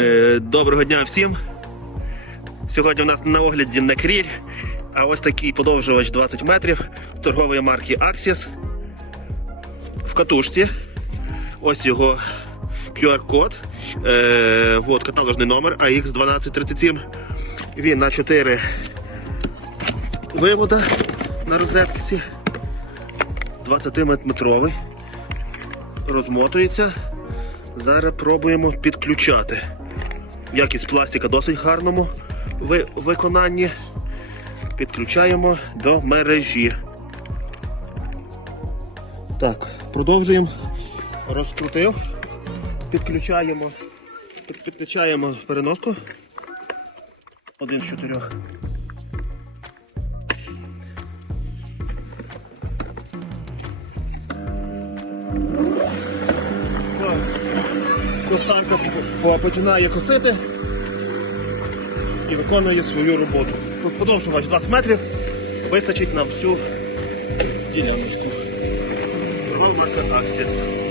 Е, Доброго дня всім. Сьогодні у нас на огляді не кріль, а ось такий подовжувач 20 метрів торгової марки Axis. В катушці. Ось його QR-код. Е, каталожний номер AX1237. Він на 4 вивода на розетці. 20-метровий. Розмотується. Зараз пробуємо підключати. Якість пластика досить гарному виконанні. Підключаємо до мережі. Так, продовжуємо. Розкрутив. Підключаємо. Підключаємо переноску. Один з чотирьох. Так. По- починає косити і виконує свою роботу. Подовжувач 20 метрів, вистачить на всю діляночку. Марка Axis.